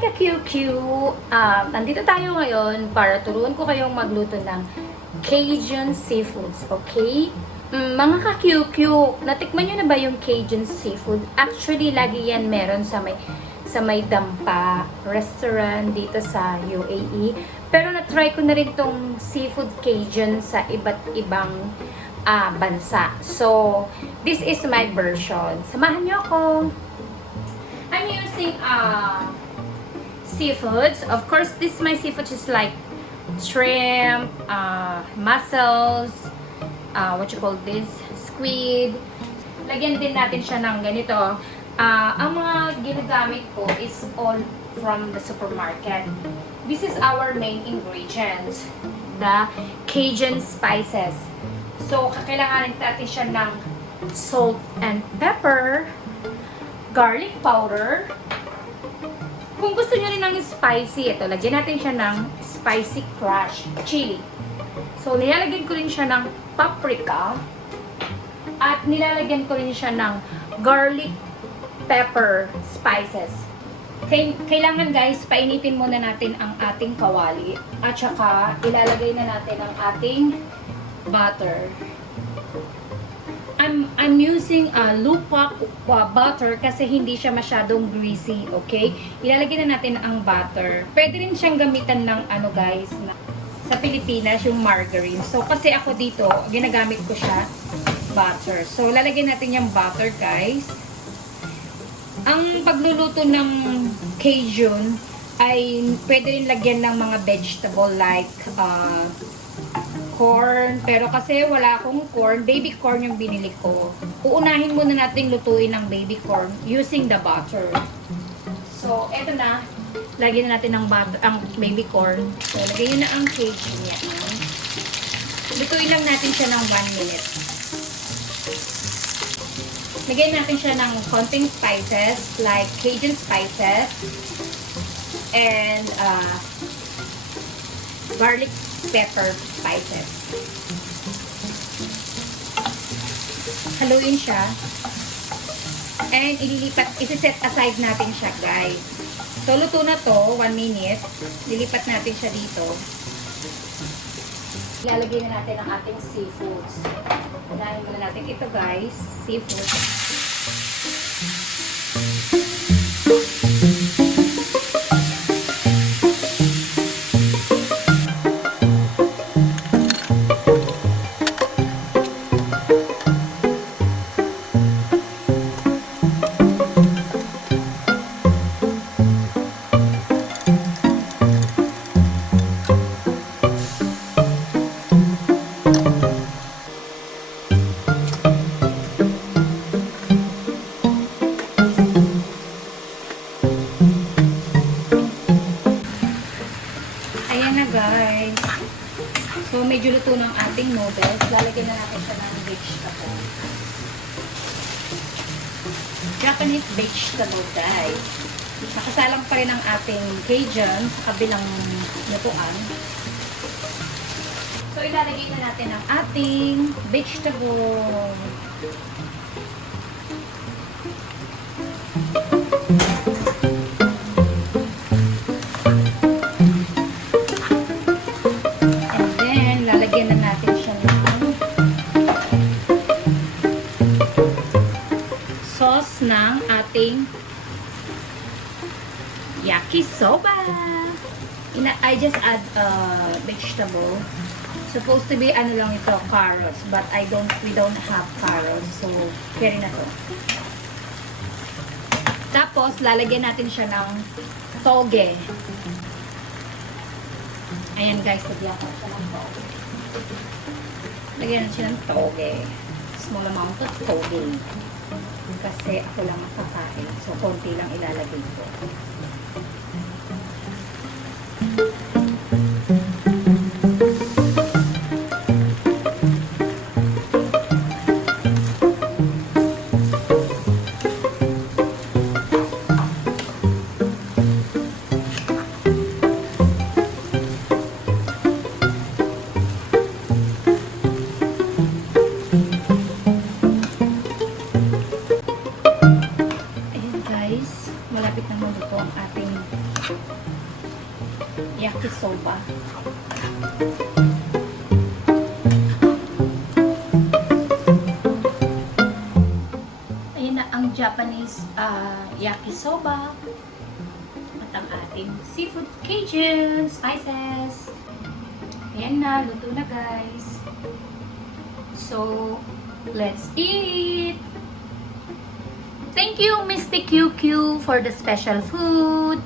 ka-QQ! Nandito tayo ngayon para turuan ko kayong magluto ng Cajun seafoods, okay? Mga ka-QQ, natikman nyo na ba yung Cajun seafood? Actually, lagi yan meron sa may Dampa restaurant dito sa UAE. Pero na-try ko na rin tong seafood Cajun sa iba't ibang bansa. So, this is my version. Samahan nyo ako! I'm using seafoods. Of course, my seafood is like shrimp, mussels, what you call this, squid. Lagyan din natin siya ng ganito. Ang mga ginagamit ko is all from the supermarket. This is our main ingredients, the Cajun spices. So, kakailanganin natin siya ng salt and pepper, garlic powder. Kung gusto nyo rin ng spicy, ito, lagyan natin siya ng spicy crush chili. So, nilalagyan ko rin siya ng paprika. At nilalagyan ko rin siya ng garlic pepper spices. Kailangan guys, painitin muna natin ang ating kawali. At saka, ilalagay na natin ang ating butter. I'm using lupa butter kasi hindi siya masyadong greasy, okay? Ilalagay na natin ang butter. Pwede rin siyang gamitan ng guys, sa Pilipinas yung margarine. So kasi ako dito, ginagamit ko siya butter. So lalagyan natin yung butter, guys. Ang pagluluto ng Cajun ay pwede rin lagyan ng mga vegetable like corn, pero kasi wala akong corn, baby corn yung binili ko. Uunahin muna natin lutuin ng baby corn using the butter. So, eto na. Lagyan na natin ang baby corn. So, lagyan nyo na ang Cajun niya. Lutuin lang natin siya ng 1 minute. Lagyan natin siya ng konting spices, like Cajun spices, and garlic pepper spices. Haluin siya. And isi-set aside natin siya, guys. So, luto na to, 1 minute. Lilipat natin siya dito. Ilalagay na natin ang ating seafoods. Unahin muna natin ito, guys. Seafood. Guys. So, medyo luto ng ating noodles. Lalagyan na natin siya ng vegetable. Japanese vegetable, guys. Nakasalang pa rin ang ating Cajun sa kabilang lutuan. So, ilalagay na natin ang ating vegetable. Sauce ng ating yakisoba. I just add vegetable. Supposed to be lang ito, carrots, but we don't have carrots, so carry na to. Tapos lalagyan natin siya ng toge. Ayan guys, lagyan ko siya ng toge. Lagyan natin siya ng toge. Small amount of toge. Kasi ako lang makakain. So, konti lang ilalagay ko. guys. Malapit na maluto ang ating yakisoba. Ayan na ang Japanese yakisoba at ang ating seafood Kajun spices. Ayan na, luto na guys. So, let's eat! Thank you, Misty QQ, for the special food.